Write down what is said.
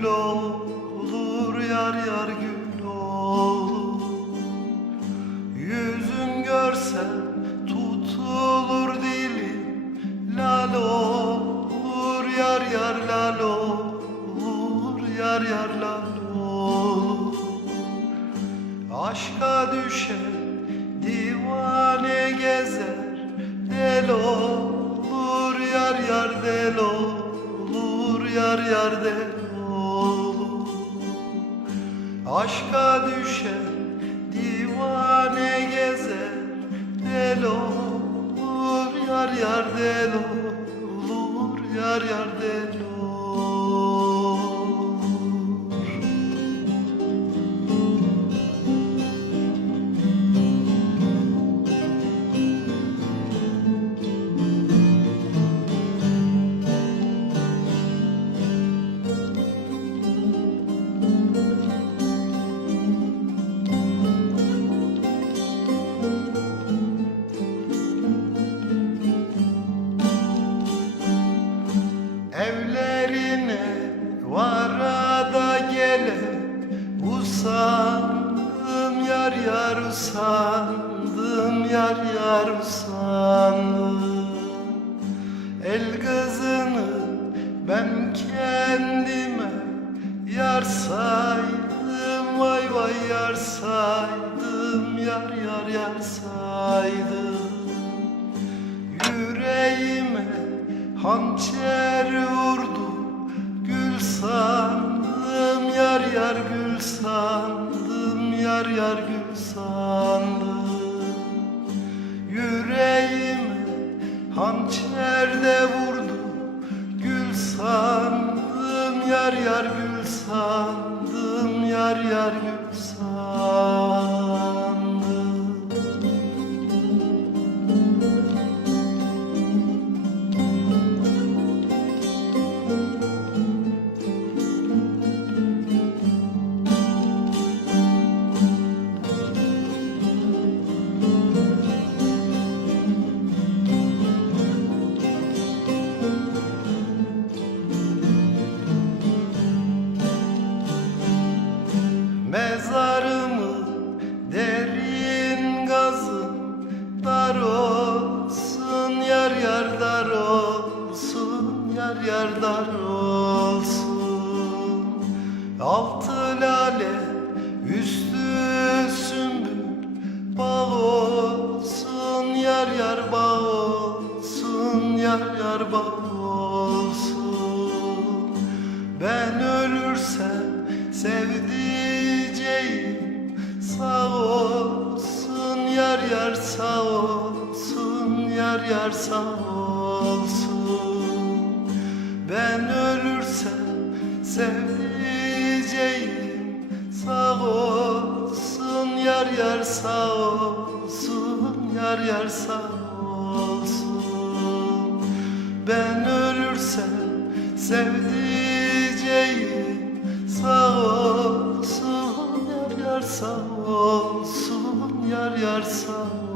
gül olur yar yar gül olur Yüzün görsem tutulur dilim Lal olur yar yar lal olur Yar yar lal olur Aşka düşen Aşka düşen divane gezer Del olur yar yar del olur Yar yar del yar yar usandım El kızını ben kendime yar saydım. Vay vay yar saydım yar yar yar saydım. Yüreğime hançer vurdu Gül sandım. Yar yar gül sandım Yar yar gül sandım hançer de vurdu? Gül sandım yar yar gül sandım Yar yar gül yar olsun altı lale üstü sümbül bağ olsun yar yar bağ olsun yar yar bağ olsun. Ben ölürsem sevdiceğim sağ olsun yar yar sağ olsun yar yar sağ olsun ben ölürsem sevdiceğim Sağ olsun yar yar sağ olsun Yar yar sağ olsun. Ben ölürsem sevdiceğim Sağ olsun yar yar sağ olsun Yar yar sağ olsun